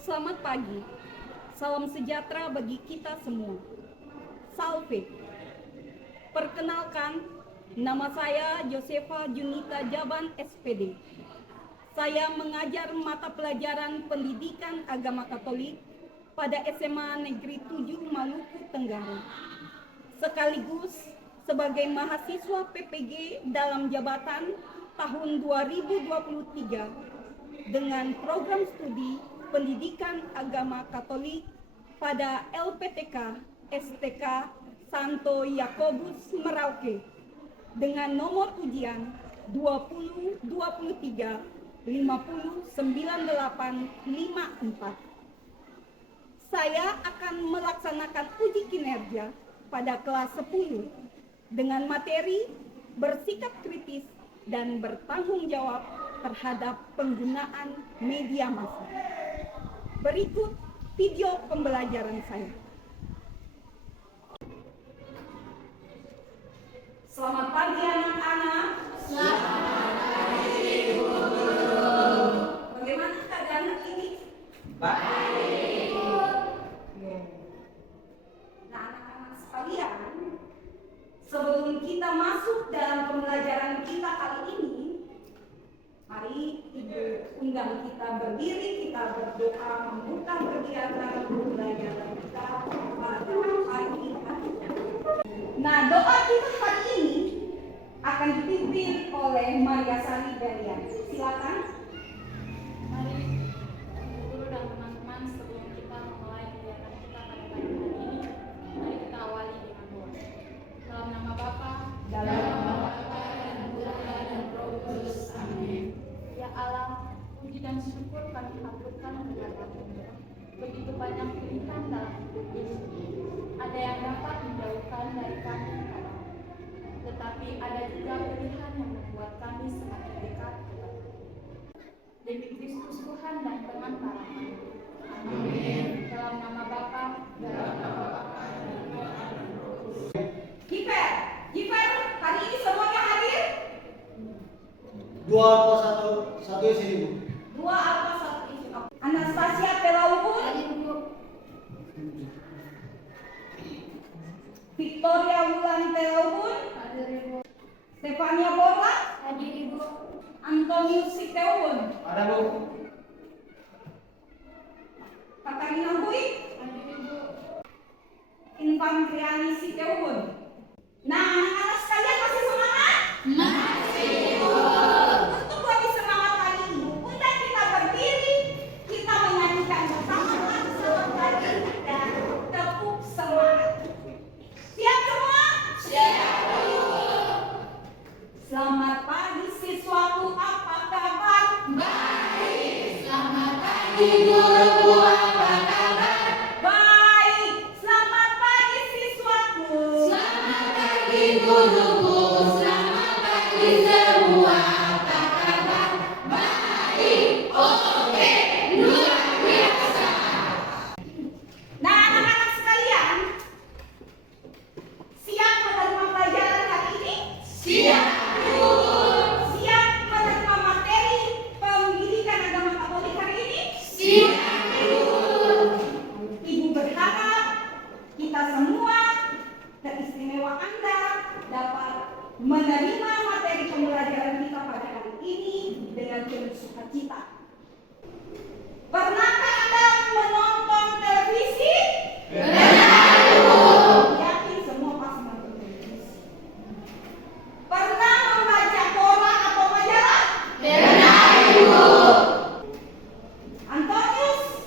Selamat pagi. Salam sejahtera bagi kita semua. Salve. Perkenalkan, nama saya Josefa Junita Jaban, SPD. Saya mengajar mata pelajaran Pendidikan Agama Katolik pada SMA Negeri 7 Maluku Tenggara. Sekaligus sebagai mahasiswa PPG dalam jabatan tahun 2023 dengan program studi Pendidikan Agama Katolik pada LPTK STK Santo Yakobus Merauke dengan nomor ujian 2023 509854. Saya akan melaksanakan uji kinerja pada kelas 10 dengan materi bersikap kritis dan bertanggung jawab terhadap penggunaan media massa. Berikut video pembelajaran saya. Selamat pagi anak-anak. Selamat pagi Bu Guru. Bagaimana keadaan hari ini? Baik. Nah anak-anak sekalian, sebelum kita masuk dalam pembelajaran kita kali ini, mari Ibu undang kita berdiri, kita berdoa membuka kegiatan pembelajaran kita pada hari ini. Nah, doa kita hari ini akan dipimpin oleh Maria Sari Berian. Silakan. Mari guru dan teman-teman, sebelum kita memulai kegiatan kita pada pagi hari ini, mari kita awali dengan doa. Dalam nama Bapa, Dalam nama Bapa dan Putra dan Roh Kudus. Amin. Ya Allah, puji dan syukur kami haturkan kepadamu. Begitu banyak pilihan dalam hidup ini. Ada yang dapat menjauhkan dari kami, tetapi ada juga pilihan yang membuat kami semakin dekat kepadamu. Demi Kristus Tuhan dan pengantara kami. Amin. Dalam nama Bapa, dalam nama Bapa dan Putra dan Roh Kudus. Giver, hari ini semuanya hadir? 2 apa 1? 1 isi Bu. 2 apa 1 isi? Anastasia Pelaubun, Victoria Wulan Pelaubun, Stefania Borla, Hadir Ibu. Antonius Siteun, Ada Bu. Katarina Hui, Hadir Ibu. Infantriani Siteun. Nah, anak-anak sekalian masih semangat? Masih Ibu. Untuk lebih semangat lagi, undang kita berdiri, kita menyanyikan bersama selamat pagi dan tepuk semangat. Siap semua? Siap. Selamat pagi siswaku, apa kabar? Baik. Selamat pagi guruku, apa kabar? Baik. Selamat pagi siswaku. Selamat pagi guruku. Selamat pagi semua, apa kabar? Baik. Oke. Luar biasa. Nah, anak-anak sekalian, siap menerima pelajaran hari ini? Siap. Siap menerima materi pendidikan agama Katolik hari ini? Siap. Ibu berharap kita semua teristimewa Anda dapat menerima materi pembelajaran kita pada hari ini dengan penuh sukacita. Pernahkah Anda menonton televisi? Yakin semua pasti nonton televisi. Pernah membaca koran atau majalah? Antonius,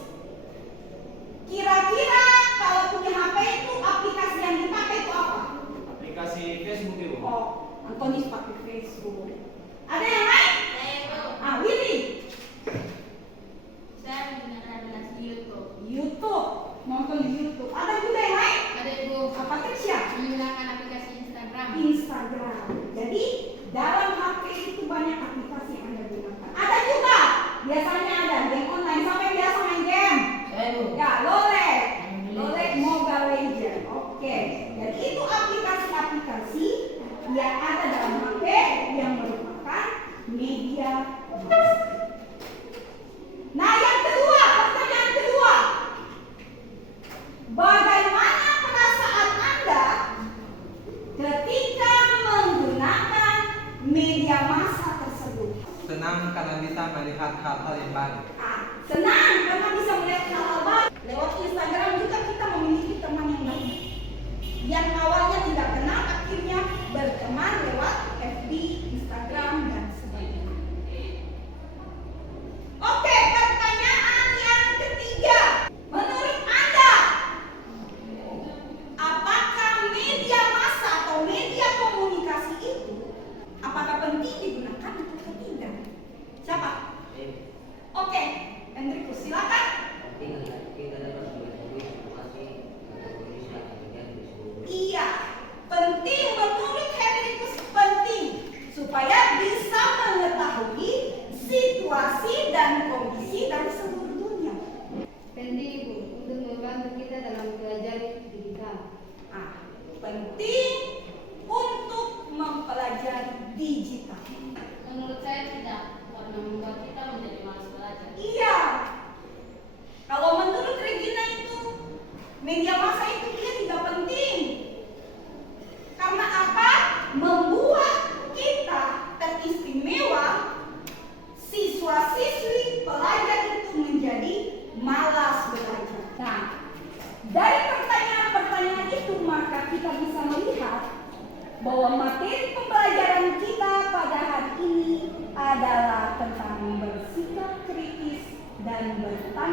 kira-kira kalau punya HP itu aplikasi yang dipakai itu apa? Aplikasi Facebook Ibu. Oh, Antonius pakai Facebook. Ada yang lain? Ah, Willy, Saya menggunakan aplikasi YouTube. YouTube, nonton di YouTube. Ada juga yang lain? Ada Ibu. Apa Krisya? Menggunakan aplikasi Instagram. Instagram. Jadi dalam HP itu banyak aplikasi yang Anda gunakan. Ada juga, biasanya ada game online. Sampai biasa main game. Ya, Lole Mobile Legend. Oke. Jadi itu aplikasi-aplikasi yang ada dalam HP yang merupakan media massa. Nah, yang kedua, pertanyaan kedua.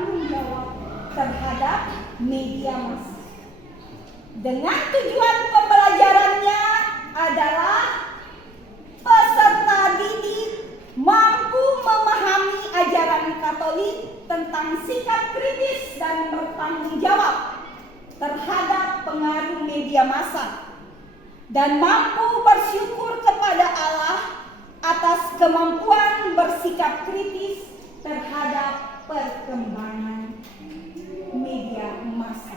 bertanggung jawab terhadap media massa. Dengan tujuan pembelajarannya adalah peserta didik mampu memahami ajaran Katolik tentang sikap kritis dan bertanggung jawab terhadap pengaruh media massa dan mampu bersyukur kepada Allah atas kemampuan bersikap kritis terhadap perkembangan media massa.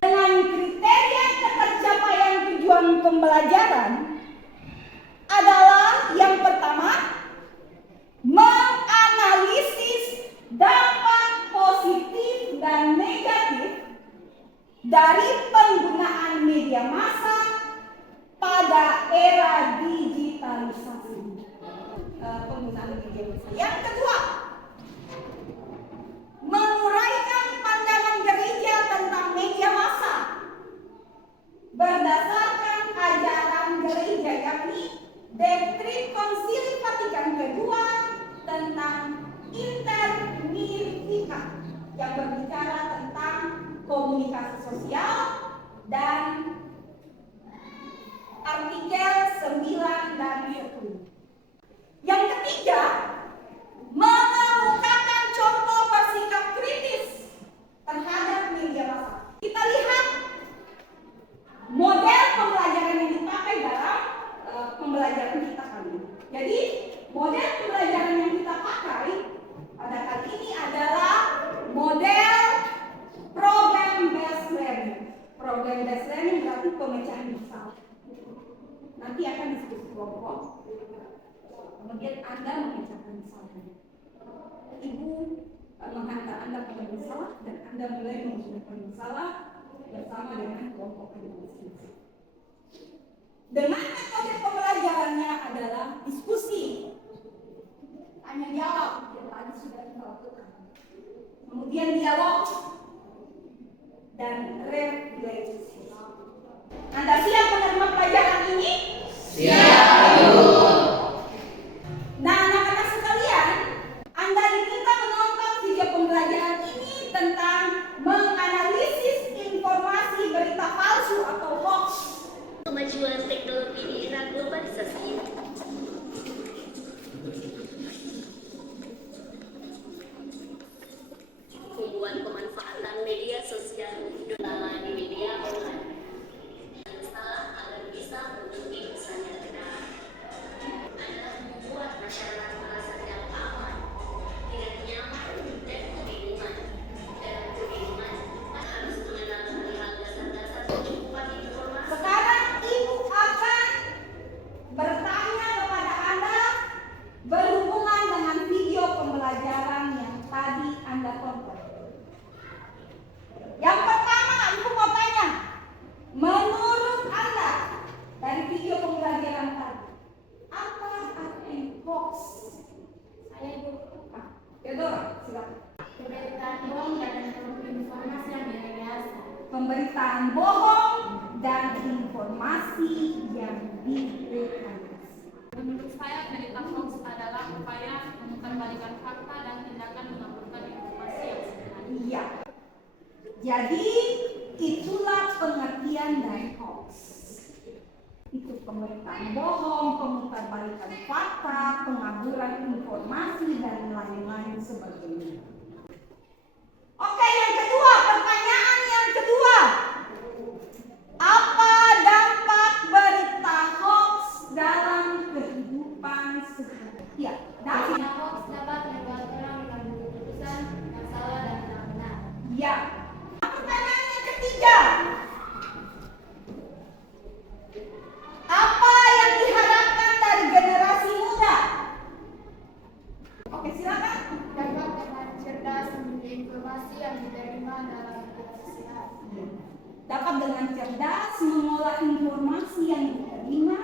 Dengan kriteria ketercapaian tujuan pembelajaran adalah yang pertama, menganalisis dampak positif dan negatif dari penggunaan media massa pada era digitalisasi. Penggunaan media massa. Yang kedua, menguraikan pandangan gereja tentang media massa berdasarkan ajaran gereja, yakni Doktrin Konsili Vatikan II tentang intermietika yang berbicara tentang komunikasi sosial dan artikel 9 dan 10. Yang ketiga, mengemukakan contoh bersikap kritis terhadap media massa. Kita lihat model pembelajaran yang dipakai dalam pembelajaran kita kali ini. Jadi, model pembelajaran yang kita pakai pada kali ini adalah model problem based learning. Problem based learning berarti pemecahan masalah. Nanti akan diskusi kelompok. Kemudian Anda memecahkan masalah. Ibu menghantar Anda pada masalah dan Anda mulai menyelesaikan masalah bersama dengan kelompok masing-masing. Dengan metode pembelajarannya adalah diskusi, tanya jawab yang tadi sudah kita lakukan. Kemudian dialog dan refleksi. Anda siap menerima pelajaran ini? Siap. Nah, anak-anak sekalian, Anda diminta menonton video pembelajaran ini tentang menganalisis informasi berita palsu atau hoax. Kemajuan teknologi di era globalisasi. Hubungan pemanfaatan media sosial utama di media online. Salah agar bisa memenuhi pesannya benar. Adalah membuat masyarakat merasa tidak aman, tidak nyaman, dan kebingungan. Dalam kebingungan, harus mengenal hal dasar-dasar kecukupan informasi. Sekarang Ibu akan bertanya kepada Anda berhubungan dengan video pembelajaran yang tadi Anda tonton. Yang pertama, Ibu mau tanya, menurut Anda dari video pembelajaran tadi, apa arti hoax? Saya Ibu. Theodora, silakan. Pemberitaan bohong dan informasi yang direkayasa. Pemberitaan bohong dan informasi yang direkayasa. Menurut saya, berita hoax adalah upaya memutarbalikan fakta dan tindakan mengaburkan informasi yang sebenarnya. Iya. Jadi itulah pengertian dari hoax. Itu pemberitaan bohong, pemutarbalikan fakta, pengaburan informasi dan lain-lain sebagainya. Oke, yang kedua, pertanyaan yang kedua. Apa dampak berita hoax dalam kehidupan sehari-hari? Ya, dampak. Berita hoax dapat membuat orang mengambil keputusan yang salah dan tidak benar. Ya. Pertanyaan yang ketiga. Apa yang diharapkan dari generasi muda? Oke, silakan. Dapat dengan cerdas memilih informasi yang diterima dalam media sosial. Dapat dengan cerdas mengolah informasi yang diterima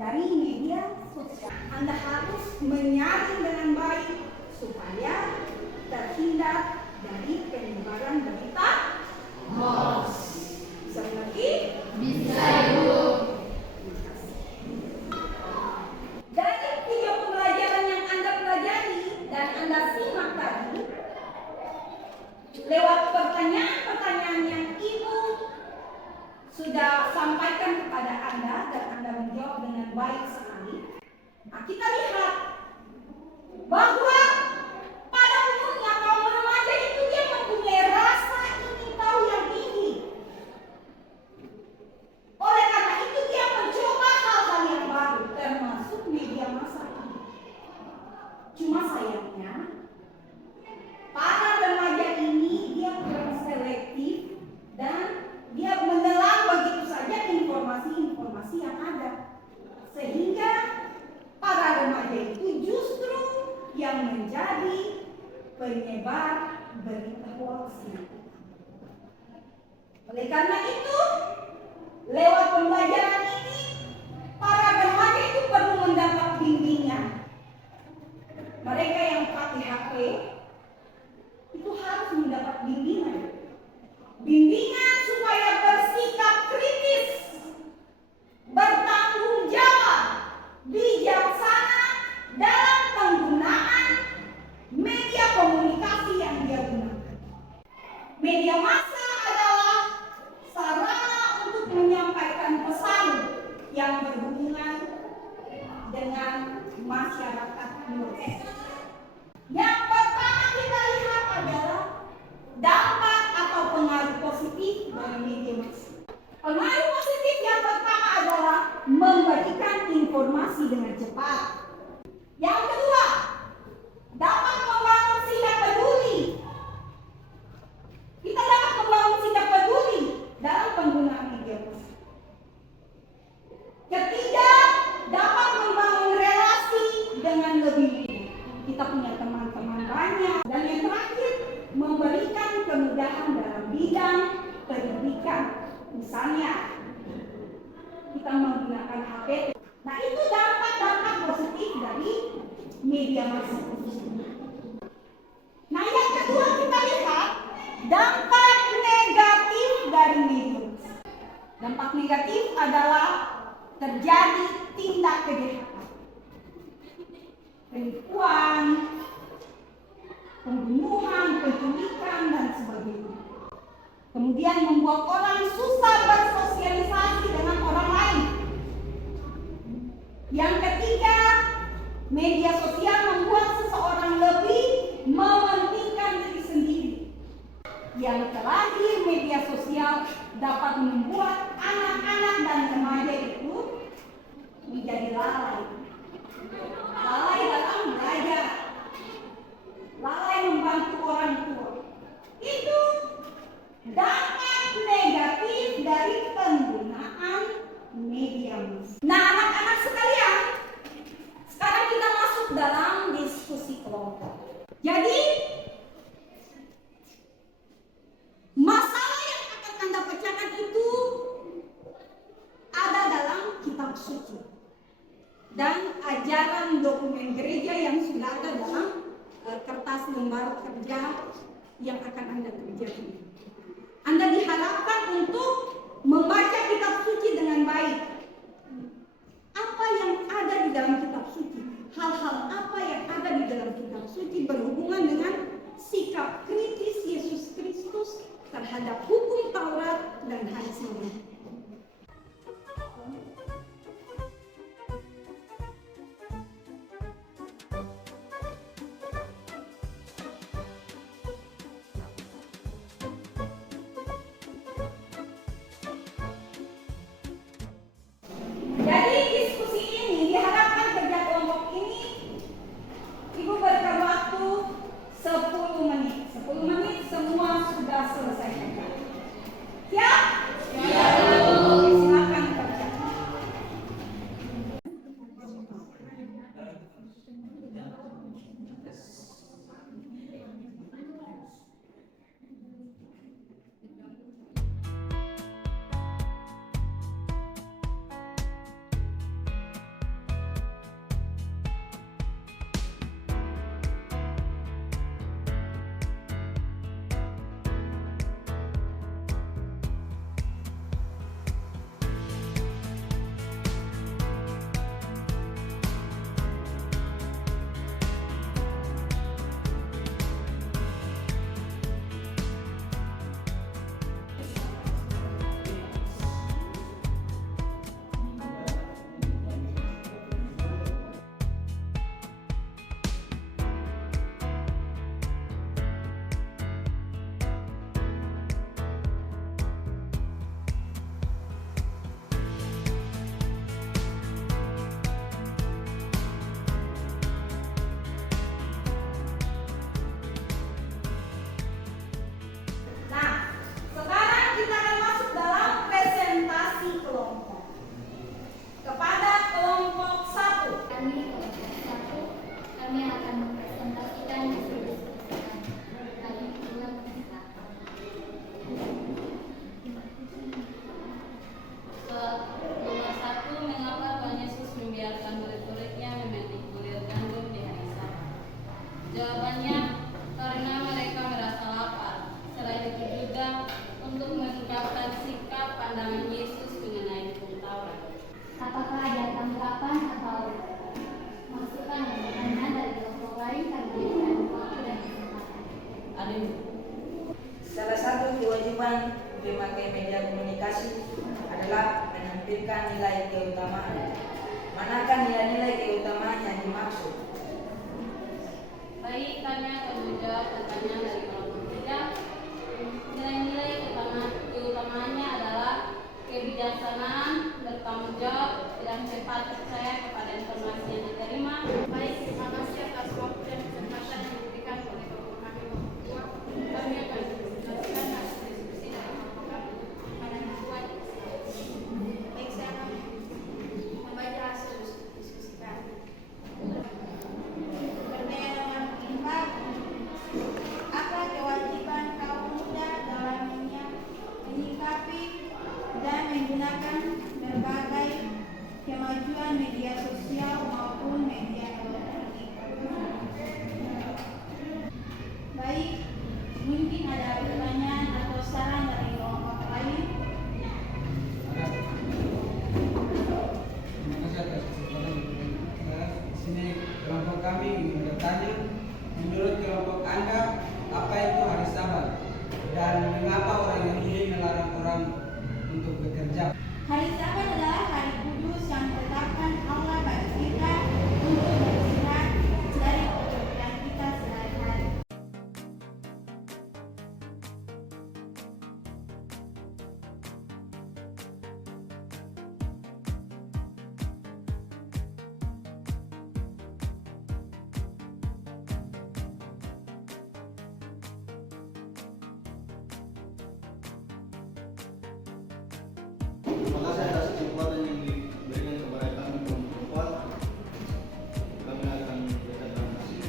dari media sosial. Anda harus menyaring dengan baik supaya terhindar dari penyebaran berita hoax. Bisa lagi? Bisa, Ibu. Dari video pembelajaran yang Anda pelajari dan Anda simak tadi, baik sekali. Nah, kita lihat bahwa pada umumnya kaum remaja itu dia mempunyai rasa ingin tahu yang tinggi. Oleh karena itu dia mencoba hal-hal yang baru, termasuk media massa. Cuma sayangnya para remaja ini dia kurang selektif dan dia menelan begitu saja informasi-informasi yang ada, sehingga para remaja itu justru yang menjadi penyebar berita hoax. Oleh karena itu, lewat pembelajaran ini, para remaja itu perlu mendapat bimbingan. Mereka yang pakai HP itu harus mendapat bimbingan. Bimbingan supaya bersikap kritis, bertanggung jawab, bijaksana dalam penggunaan media komunikasi yang dia gunakan. Media massa adalah sarana untuk menyampaikan pesan yang berhubungan dengan masyarakat luas. Yang pertama kita lihat adalah dampak atau pengaruh positif dari media massa. Pengaruh positif yang pertama adalah memberikan informasi dengan cepat. Yang kedua, dapat membangun sikap peduli. Kita dapat membangun sikap peduli dalam penggunaan media massa. Ketiga, dapat membangun relasi dengan lebih mudah. Kita punya teman-teman banyak. Dan yang terakhir, memberikan kemudahan dalam bidang pendidikan. Misalnya, kita menggunakan HP. Nah, itu dampak-dampak positif dari media massa. Nah, yang kedua kita lihat dampak negatif dari media massa. Dampak negatif adalah terjadi tindak kejahatan, penipuan, pembunuhan, penculikan, dan sebagainya. Kemudian membuat orang susah bersosialisasi dengan orang lain. Yang ketiga, media sosial membuat seseorang lebih mementingkan diri sendiri. Yang terakhir, media sosial dapat membuat anak-anak dan remaja itu menjadi lalai. Lalai dalam belajar, lalai membantu orang tua. Itu dampak negatif dari penggunaan media massa. Nah, anak-anak sekalian, sekarang kita masuk dalam diskusi kelompok. Jadi, masalah yang akan Anda pecahkan itu ada dalam kitab suci dan ajaran dokumen gereja yang sudah ada dalam kertas lembar kerja yang akan Anda kerjakan. Anda diharapkan untuk membaca kitab suci dengan baik. Apa yang ada di dalam kitab suci? Hal-hal apa yang ada di dalam kitab suci berhubungan dengan sikap kritis Yesus Kristus terhadap hukum Taurat dan hadis Nabi. Jadi diskusi ini diharapkan kerja kelompok ini Ibu berikan waktu 10 menit. 10 menit semua sudah selesai. Siap? Siap. Salah satu kewajiban memakai media komunikasi adalah menampilkan nilai keutamaan. Manakah nilai-nilai keutamaan yang dimaksud? Baik, kami akan menjawab pertanyaan dari kelompok 3. Nilai-nilai keutamaannya adalah kebijaksanaan, bertanggung jawab, dan cepat percaya kepada informasi yang diterima. Baik, terima kasih atas waktu dan kesempatan yang diberikan oleh kelompok kami berdua. Kami akan menjelaskan hasil diskusi dari kelompok kami pada membuat. Baik, saya akan membaca hasil diskusi kami. Pertanyaan nomor 4. Apa kewajiban kaum muda dalam menyikapi dan menggunakan berbagai kemajuan media sosial maupun media elektronik? Baik, mungkin ada pertanyaan atau saran dari kelompok lain. Terima kasih atas kesempatan di sini. Kelompok kami ingin bertanya, menurut kelompok Anda, apa itu hari Sabat dan mengapa orang Yahudi melarang orang untuk bekerja? Hari Sabat adalah hari kudus yang ditetapkan Allah bagi kita untuk beristirahat dari pekerjaan kita sehari-hari. Terima kasih atas kesempatan yang diberikan kepada kami kelompok 4. Kami akan memberikan terima kasih.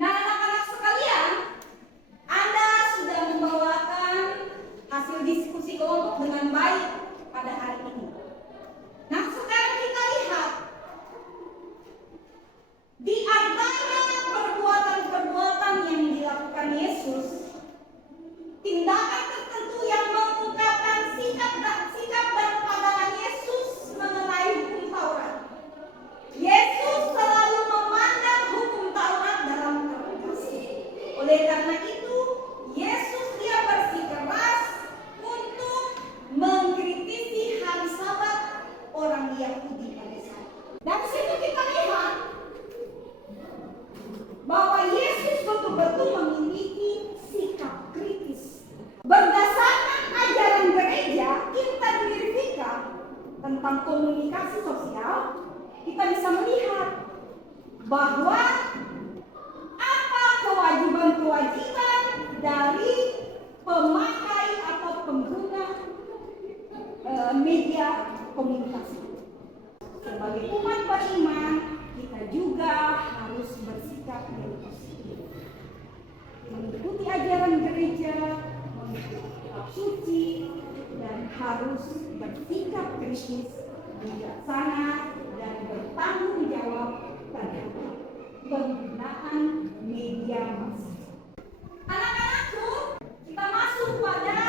Nah, anak-anak sekalian, Anda sudah membawakan hasil diskusi kelompok dengan baik pada hari ini. Nah, sekarang kita lihat di antara perbuatan-perbuatan yang dilakukan Yesus, tindakan tertentu yang mengungkapkan sikap dan pandangan Yesus mengenai hukum Taurat. Yesus selalu memandang hukum Taurat dalam keras. Oleh karena itu, Yesus dia bersikeras untuk mengkritisi hari Sabat orang Yahudi pada saat itu. Dan situ kita lihat bahwa Yesus betul-betul memiliki sikap kritis. Berdasarkan ajaran gereja Intermirifika tentang komunikasi sosial, kita bisa melihat bahwa apa kewajiban-kewajiban dari pemakai atau pengguna media komunikasi. Sebagai umat beriman, kita juga harus bersikap positif, mengikuti ajaran gereja, mengikuti kitab suci, dan harus bersikap kritis, bijaksana, dan bertanggung jawab terhadap penggunaan media massa. Anak-anakku, kita masuk pada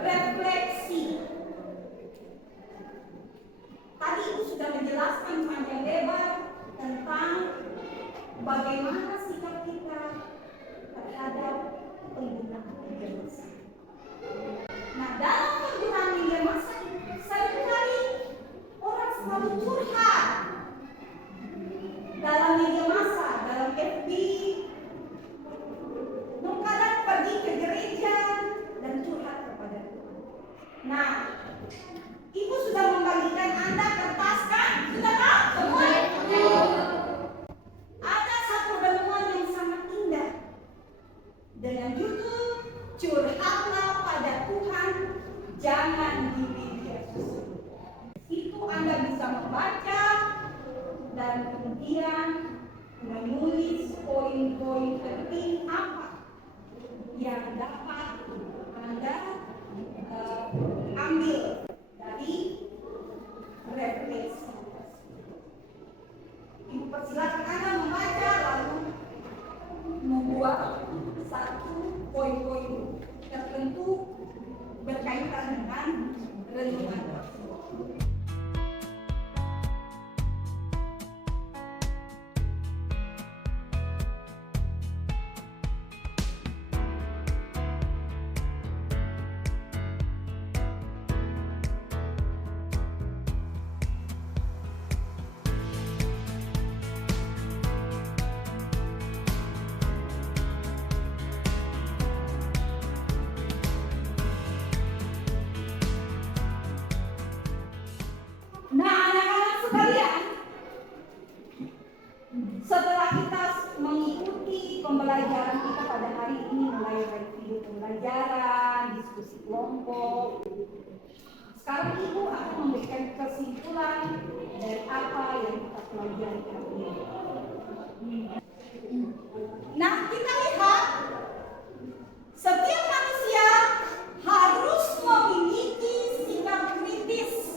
refleksi. Tadi itu sudah menjelaskan panjang lebar tentang bagaimana sikap kita terhadap penggunaan media massa. Nah, dalam penggunaan media massa seringkali orang selalu curhat dalam media massa, dalam FB, kedua, satu poin-poin tertentu berkaitan dengan renungan tersebut. Nah, anak-anak sekalian, setelah kita mengikuti pembelajaran kita pada hari ini, mulai dari video pembelajaran, diskusi kelompok, sekarang Ibu akan memberikan kesimpulan dari apa yang kita pelajari hari ini. Nah, kita lihat setiap manusia harus memiliki sikap kritis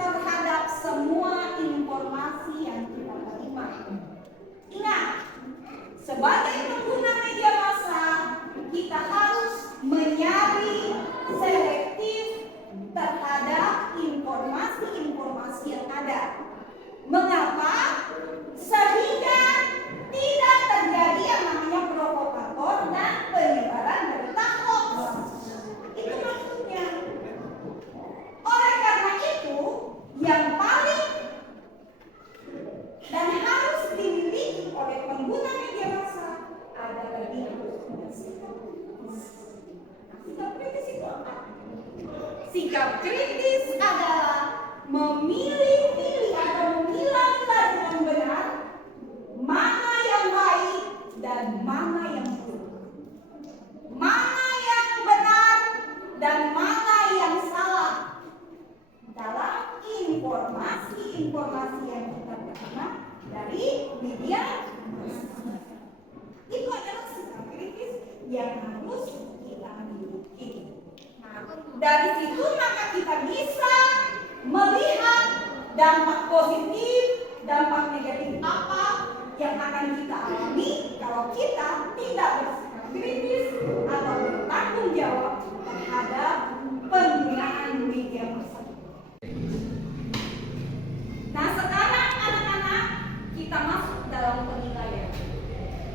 terhadap semua informasi yang kita terima. Ingat, sebagai pengguna media massa, kita harus menyaring selektif terhadap informasi-informasi yang ada. Mengapa? Sehingga tidak terjadi yang namanya provokator dan penyebaran berita hoax. Itu maksudnya. Oleh karena itu, yang paling dan harus dimiliki oleh pengguna media massa adalah dia harus punya sikap kritis. Sikap kritis itu apa? Sikap kritis adalah memilih-pilih atau memilah-milah dengan benar mana yang baik dan mana yang buruk, mana yang benar dan mana yang salah dalam informasi-informasi yang kita terima dari media massa. Itu adalah sikap kritis yang harus kita miliki. Nah, dari situ maka kita bisa melihat dampak positif, dampak negatif apa yang akan kita alami kalau kita tidak bersikap kritis atau bertanggung jawab terhadap penggunaan media massa. Nah, sekarang anak-anak kita masuk dalam penilaian.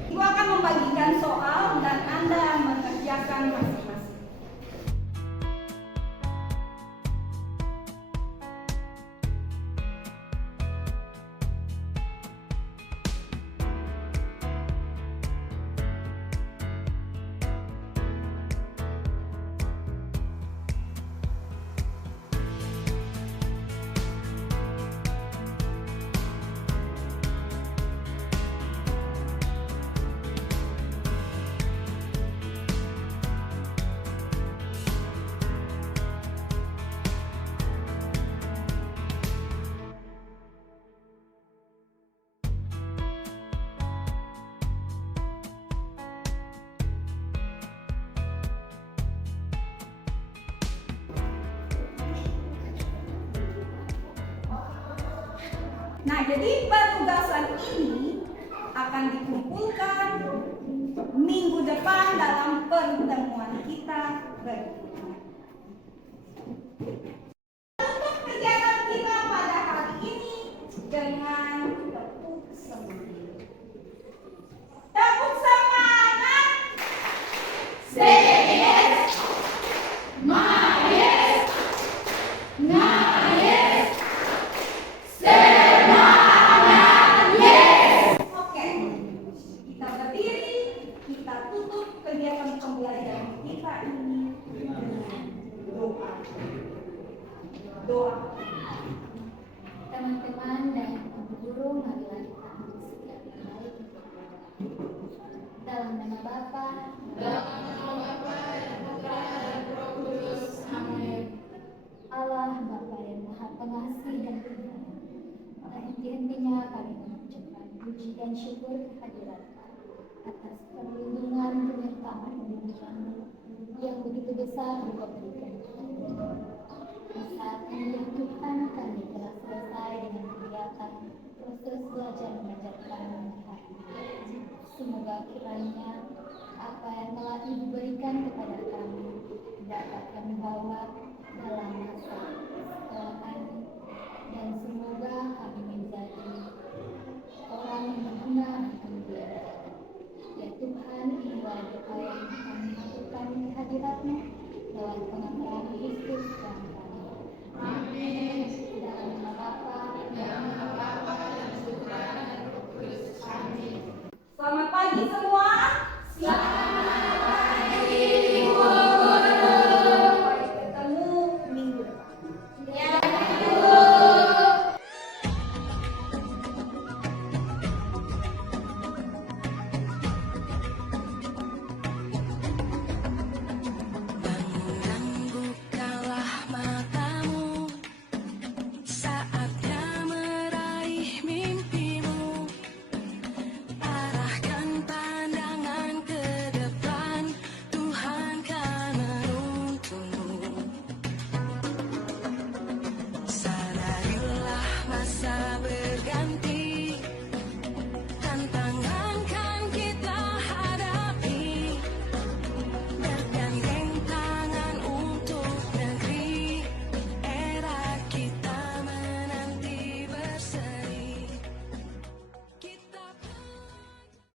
Ibu akan membagikan soal dan Anda mengerjakan masing-masing. Nah, jadi penugasan ini akan dikumpulkan minggu depan dalam pertemuan kita berikutnya. Untuk kegiatan kita pada hari ini dengan tepuk semangat. Tepuk semangat. Yes. Yes. Yes. Oke, kita berdiri, kita tutup kegiatan pembelajaran kita ini dengan doa. Doa. Teman-teman dan guru, marilah kita bersiap baik. Dalam nama Bapa, dan Putra dan Roh Kudus. Amin. Allah Bapa yang Maha Pengasih dan Penyayang, tak henti-hentinya kami mengucapkan puji dan syukur kehadirat atas perlindungan penyertaan yang begitu besar Engkau berikan. Saat ini Tuhan, kami telah selesai dengan kegiatan proses belajar mengajar kami hari ini. Semoga kiranya apa yang telah Ibu berikan kepada kami, tidak kami bawa dalam masa setelah kami, dan semoga kami menjadi orang yang berguna untuk Dia. Ya Tuhan, inilah doa yang kami lakukan di hadirat-Mu lewat pengampunan Kristus Tuhan kami. Amin. Dalam nama Bapa dan Putra dan Roh Kudus. Amin. Selamat pagi semua. Selamat